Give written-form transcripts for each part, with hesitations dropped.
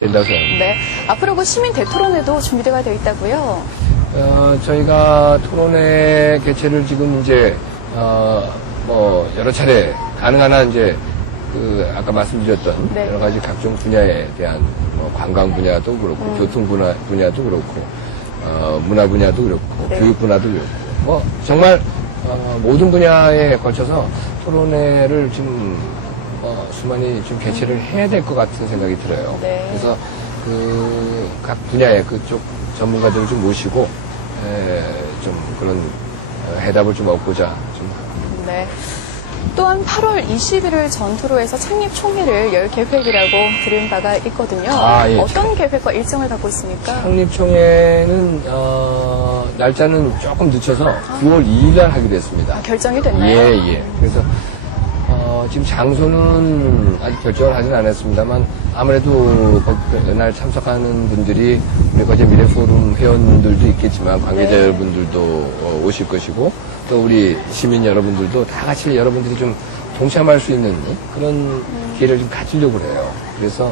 된다고 생각합니다. 네. 앞으로 그 시민 대토론회도 준비가 되어 있다고요? 저희가 토론회 개최를 지금 이제, 뭐, 여러 차례 가능한 한 이제, 아까 말씀드렸던 네. 여러 가지 각종 분야에 대한 뭐 관광 분야도 그렇고, 교통 분야도 그렇고, 문화 분야도 그렇고, 네. 교육 분야도 그렇고, 뭐, 정말, 모든 분야에 걸쳐서 토론회를 좀, 수많이 좀 개최를 해야 될 것 같은 생각이 들어요. 네. 그래서 각 분야의 그쪽 전문가들을 좀 모시고, 좀 그런 해답을 좀 얻고자 좀. 네. 또한 8월 20일을 전후로 해서 창립 총회를 열 계획이라고 들은 바가 있거든요. 예. 어떤 계획과 일정을 갖고 있습니까? 창립총회는, 날짜는 조금 늦춰서 9월 2일 날 하기로 했습니다. 결정이 됐나요? 예. 그래서, 지금 장소는 아직 결정을 하진 않았습니다만 아무래도 그날 참석하는 분들이 우리 거제 미래포럼 회원들도 있겠지만 관계자 네. 여러분들도 오실 것이고 또 우리 시민 여러분들도 다 같이 여러분들이 좀 동참할 수 있는 그런 기회를 좀 가지려고 그래요. 그래서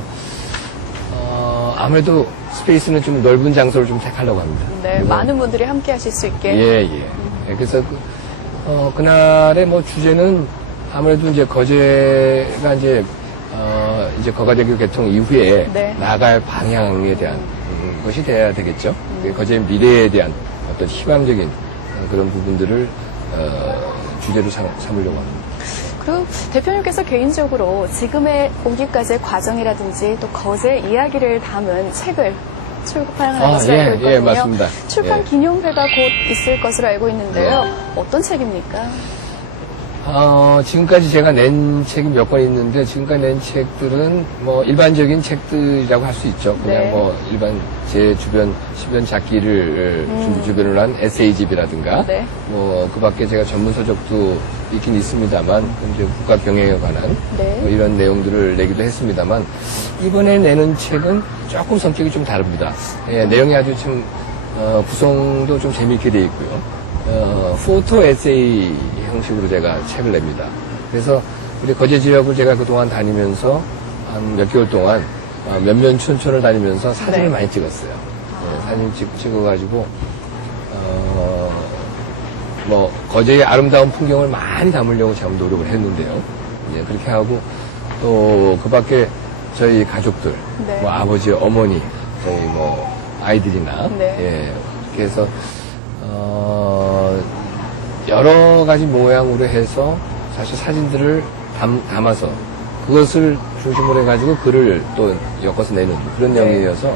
아무래도 스페이스는 좀 넓은 장소를 좀 택하려고 합니다. 네, 그리고 많은 분들이 함께 하실 수 있게. 예. 그래서 그날의 뭐 주제는 아무래도 이제 거제가 이제 거가대교 개통 이후에 네. 나갈 방향에 대한 것이 돼야 되겠죠. 거제의 미래에 대한 어떤 희망적인 그런 부분들을 주제로 삼으려고 합니다. 그리고 대표님께서 개인적으로 지금의 오기까지의 과정이라든지 또 거제 이야기를 담은 책을 출판하는 것으로 알고 있거든요. 예, 맞습니다. 출판 예. 기념회가 곧 있을 것으로 알고 있는데요. 어떤 책입니까? 지금까지 제가 낸 책이 몇 권 있는데, 지금까지 낸 책들은 뭐 일반적인 책들이라고 할 수 있죠. 그냥 네. 뭐 일반 제 주변, 10연 작기를 주변으로 한 에세이집이라든가, 네. 뭐 그 밖에 제가 전문 서적도 있긴 있습니다만, 이제 국가 경영에 관한 네. 뭐 이런 내용들을 내기도 했습니다만, 이번에 내는 책은 조금 성격이 좀 다릅니다. 예, 내용이 아주 좀, 구성도 좀 재미있게 돼 있고요. 포토 에세이 형식으로 제가 책을 냅니다. 그래서 우리 거제 지역을 제가 그동안 다니면서 한 몇 개월 동안 몇몇 촌촌을 다니면서 사진을 네. 많이 찍었어요. 사진 찍어가지고 뭐 거제의 아름다운 풍경을 많이 담으려고 제가 노력을 했는데요. 예, 그렇게 하고 또 그 밖에 저희 가족들, 네. 뭐 아버지, 어머니, 저희 뭐 아이들이나 네. 예, 그렇게 해서 여러 가지 모양으로 해서 사실 사진들을 담아서 그것을 중심으로 해가지고 글을 또 엮어서 내는 그런 네. 내용이어서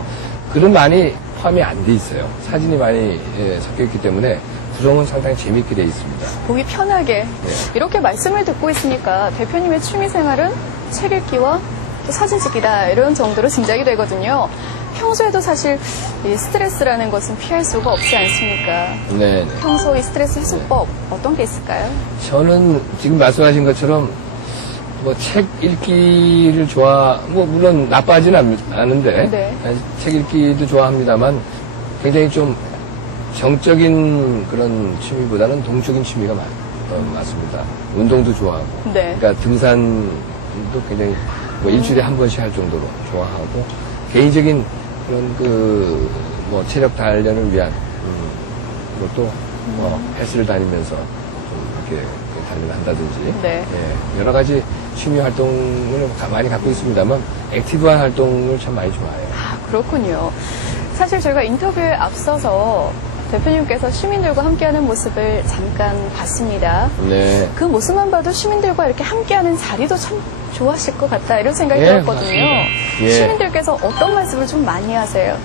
글은 많이 포함이 안 돼 있어요. 사진이 많이 섞여 있기 때문에 구성은 상당히 재미있게 돼 있습니다. 보기 편하게. 이렇게 말씀을 듣고 있으니까 대표님의 취미생활은 책 읽기와 또 사진 찍기다 이런 정도로 짐작이 되거든요. 평소에도 사실 이 스트레스라는 것은 피할 수가 없지 않습니까? 네. 평소 이 스트레스 해소법 어떤 게 있을까요? 저는 지금 말씀하신 것처럼 뭐 책 읽기를 뭐 물론 나빠하지는 않은데 네. 책 읽기도 좋아합니다만 굉장히 좀 정적인 그런 취미보다는 동적인 취미가 많습니다. 운동도 좋아하고 네. 그러니까 등산도 굉장히 뭐 일주일에 한 번씩 할 정도로 좋아하고 개인적인 그런 뭐 체력 단련을 위한 것도 헬스를 다니면서 좀 이렇게 단련을 한다든지 네. 예, 여러 가지 취미 활동을 많이 갖고 있습니다만 액티브한 활동을 참 많이 좋아해요. 아, 그렇군요. 사실 저희가 인터뷰에 앞서서 대표님께서 시민들과 함께하는 모습을 잠깐 봤습니다. 네. 그 모습만 봐도 시민들과 이렇게 함께하는 자리도 참 좋아하실 것 같다 이런 생각이 예, 들었거든요. 맞습니다. 예. 시민들께서 어떤 말씀을 좀 많이 하세요?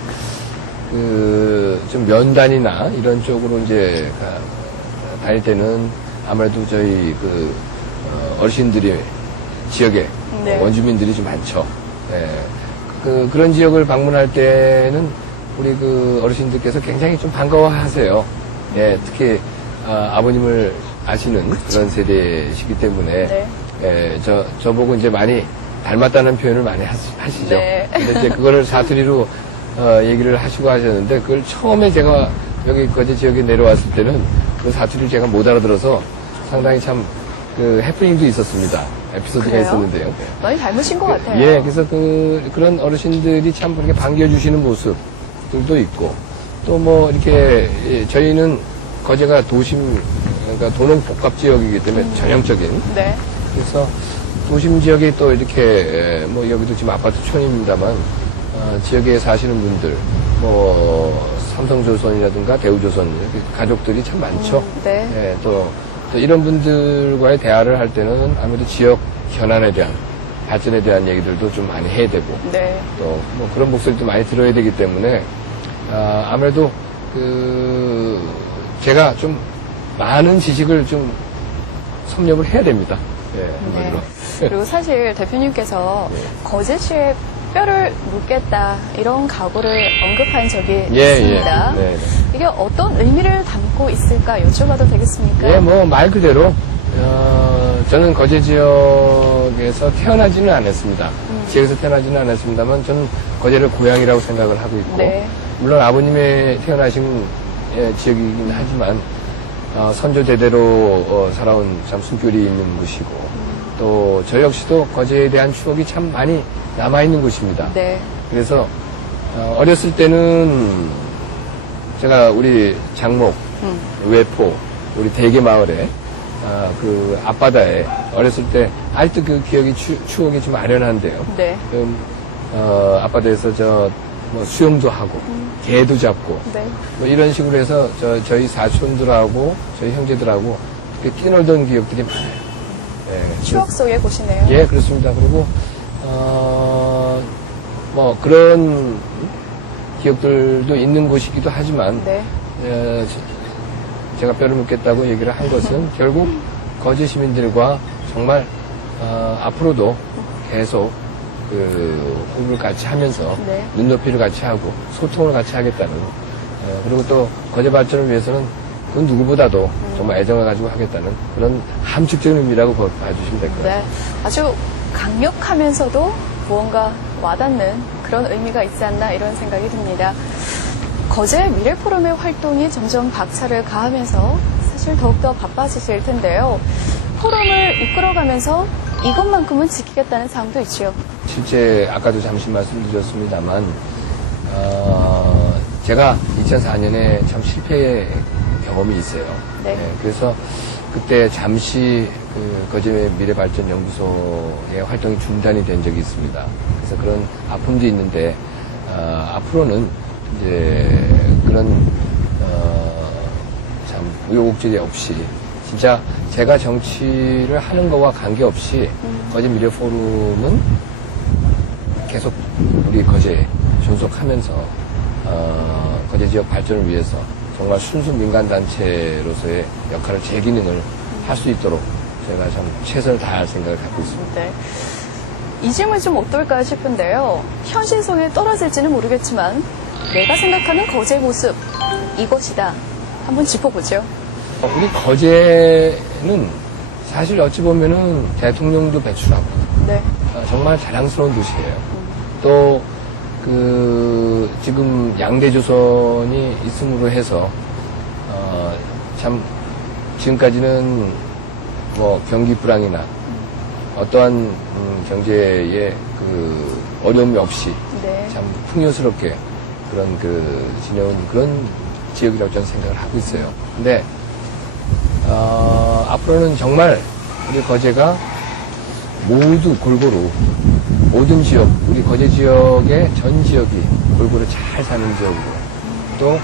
좀 면단이나 이런 쪽으로 이제 다닐 때는 아무래도 저희 어르신들이 지역에 네. 원주민들이 좀 많죠. 예. 그런 지역을 방문할 때는 우리 어르신들께서 굉장히 좀 반가워하세요. 예, 특히 아버님을 아시는 그런 세대시기 때문에 네. 예, 저보고 이제 많이 닮았다는 표현을 많이 하시죠. 네. 근데 이제 그거를 사투리로 얘기를 하시고 하셨는데 그걸 처음에 제가 여기 거제 지역에 내려왔을 때는 그 사투리를 제가 못 알아들어서 상당히 참 그 해프닝도 있었습니다. 에피소드가 그래요? 있었는데요. 많이 닮으신 것 같아요. 예, 그래서 그런 어르신들이 참 그렇게 반겨주시는 모습들도 있고, 또 뭐, 이렇게, 예, 저희는 거제가 도심, 그러니까 도농복합 지역이기 때문에 전형적인. 네. 그래서 도심 지역에 또 이렇게, 뭐, 여기도 지금 아파트촌입니다만, 지역에 사시는 분들, 뭐, 삼성조선이라든가 대우조선, 이렇게 가족들이 참 많죠. 네. 예, 또 이런 분들과의 대화를 할 때는 아무래도 지역 현안에 대한, 발전에 대한 얘기들도 좀 많이 해야 되고, 네. 또 뭐 그런 목소리도 많이 들어야 되기 때문에, 아무래도 제가 좀 많은 지식을 좀 섭렵을 해야 됩니다. 예, 네. 한마디로. 그리고 사실 대표님께서 네. 거제시에 뼈를 묻겠다 이런 각오를 언급한 적이 예, 있습니다. 예. 네, 네. 이게 어떤 의미를 담고 있을까 여쭤봐도 되겠습니까? 예, 뭐 말 그대로 저는 거제 지역에서 태어나지는 않았습니다. 지역에서 태어나지는 않았습니다만 저는 거제를 고향이라고 생각을 하고 있고, 네. 물론 아버님의 태어나신 지역이긴 하지만 선조 대대로 살아온 참 숨결이 있는 곳이고, 또 저 역시도 거제에 대한 추억이 참 많이 남아있는 곳입니다. 네. 그래서 어렸을 때는 제가 우리 장목, 외포, 우리 대게마을에 그 앞바다에 어렸을 때 아직도 그 기억이 추억이 좀 아련한데요. 네. 앞바다에서 뭐 수영도 하고 개도 잡고 네. 뭐 이런 식으로 해서 저희 사촌들하고 저희 형제들하고 이렇게 뛰놀던 기억들이 많아요. 예. 추억 속의 곳이네요. 예, 그렇습니다. 그리고 뭐 그런 기억들도 있는 곳이기도 하지만 네. 제가 뼈를 묻겠다고 얘기를 한 것은 결국 거제 시민들과 정말 앞으로도 계속 호흡을 같이 하면서 네. 눈높이를 같이 하고 소통을 같이 하겠다는, 그리고 또 거제 발전을 위해서는 그 누구보다도 정말 애정을 가지고 하겠다는 그런 함축적인 의미라고 봐주시면 될 것 같아요. 네. 아주 강력하면서도 무언가 와닿는 그런 의미가 있지 않나 이런 생각이 듭니다. 거제 미래포럼의 활동이 점점 박차를 가하면서 사실 더욱더 바빠지실 텐데요. 포럼을 이끌어가면서 이것만큼은 지키겠다는 사항도 있죠. 실제 아까도 잠시 말씀드렸습니다만 제가 2004년에 참 실패 경험이 있어요. 네. 그래서 그때 잠시 거제 미래발전연구소의 활동이 중단이 된 적이 있습니다. 그래서 그런 아픔도 있는데 앞으로는 이제 그런 참 우여곡절이 없이 진짜 제가 정치를 하는 거와 관계없이 거제 미래포럼은 계속 우리 거제에 존속하면서 거제 지역 발전을 위해서 정말 순수 민간단체로서의 역할을 제 기능을 할 수 있도록 제가 참 최선을 다할 생각을 갖고 있습니다. 네. 이 질문 좀 어떨까 싶은데요. 현실성에 떨어질지는 모르겠지만 내가 생각하는 거제 모습 이것이다. 한번 짚어보죠. 우리 거제는 사실 어찌 보면은 대통령도 배출하고 네. 정말 자랑스러운 도시예요. 또 지금 양대조선이 있음으로 해서 참 지금까지는 뭐 경기 불황이나 어떠한 경제의 어려움이 없이 네. 참 풍요스럽게 그런 지내온 그런 지역이라고 저는 생각을 하고 있어요. 근데 앞으로는 정말 우리 거제가 모두 골고루 모든 지역, 우리 거제 지역의 전 지역이 골고루 잘 사는 지역이고, 또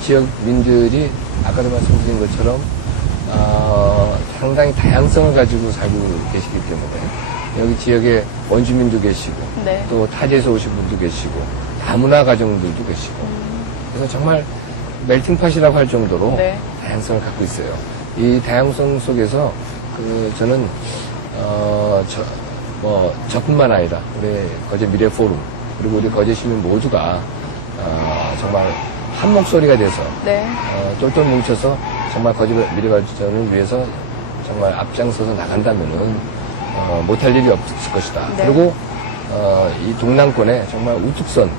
지역민들이 아까도 말씀드린 것처럼 상당히 다양성을 가지고 살고 계시기 때문에 여기 지역에 원주민도 계시고, 네. 또 타지에서 오신 분도 계시고, 다문화 가정들도 계시고, 그래서 정말 멜팅팟이라고 할 정도로 네. 다양성을 갖고 있어요. 이 다양성 속에서 저는 저뿐만 아니라 우리 거제 미래 포럼, 그리고 우리 거제 시민 모두가 정말 한 목소리가 돼서 네. 똘똘 뭉쳐서 정말 거제 미래 발전을 위해서 정말 앞장서서 나간다면은 못할 일이 없을 것이다. 네. 그리고 이 동남권에 정말 우뚝선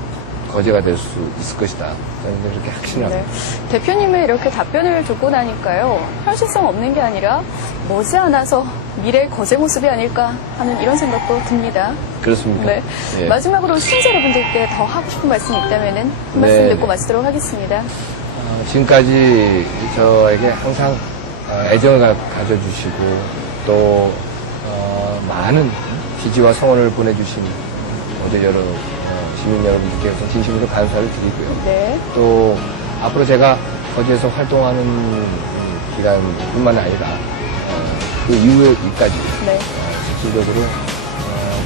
거제가 될 수 있을 것이다. 저는 그렇게 확신합니다. 네. 대표님의 이렇게 답변을 듣고 나니까요. 현실성 없는 게 아니라 머지않아서 미래의 거제 모습이 아닐까 하는 이런 생각도 듭니다. 그렇습니까? 네. 예. 마지막으로 시청자 여러분들께 더 하고 싶은 말씀이 있다면 한 말씀 네. 듣고 마치도록 하겠습니다. 지금까지 저에게 항상 애정을 가져주시고 또 많은 지지와 성원을 보내주신 모두 시민 여러분들께 우선 진심으로 감사를 드리고요. 네. 또 앞으로 제가 거제에서 활동하는 기간뿐만 아니라 그 이후에까지 네. 실질적으로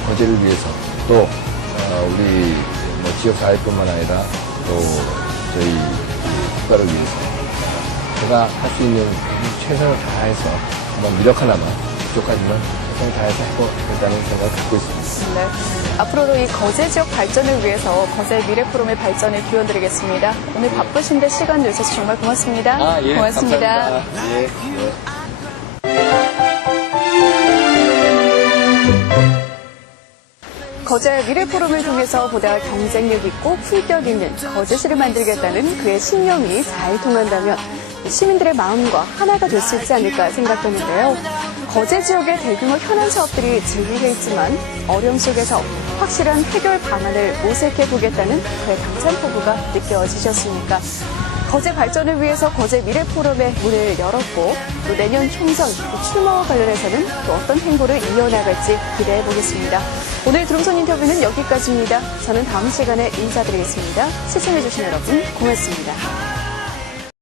거제를 위해서 또 우리 지역 사회뿐만 아니라 또 저희 국가를 위해서 제가 할 수 있는 최선을 다해서 미력하나마 부족하지만 최선을 다해서 해보겠다는 생각을 갖고 있습니다. 네. 앞으로도 이 거제 지역 발전을 위해서 거제 미래 포럼의 발전을 기원드리겠습니다. 오늘 바쁘신데 시간 내주셔서 정말 고맙습니다. 예, 고맙습니다. 감사합니다. 예, 예. 거제 미래 포럼을 통해서 보다 경쟁력 있고 품격 있는 거제시를 만들겠다는 그의 신념이 잘 통한다면 시민들의 마음과 하나가 될 수 있지 않을까 생각되는데요. 거제 지역의 대규모 현안 사업들이 진행돼 있지만 어려움 속에서 확실한 해결 방안을 모색해 보겠다는 그의 당찬 포부가 느껴지셨습니까? 거제 발전을 위해서 거제 미래 포럼의 문을 열었고 또 내년 총선 출마와 관련해서는 또 어떤 행보를 이어나갈지 기대해 보겠습니다. 오늘 드럼선 인터뷰는 여기까지입니다. 저는 다음 시간에 인사드리겠습니다. 시청해 주신 여러분 고맙습니다.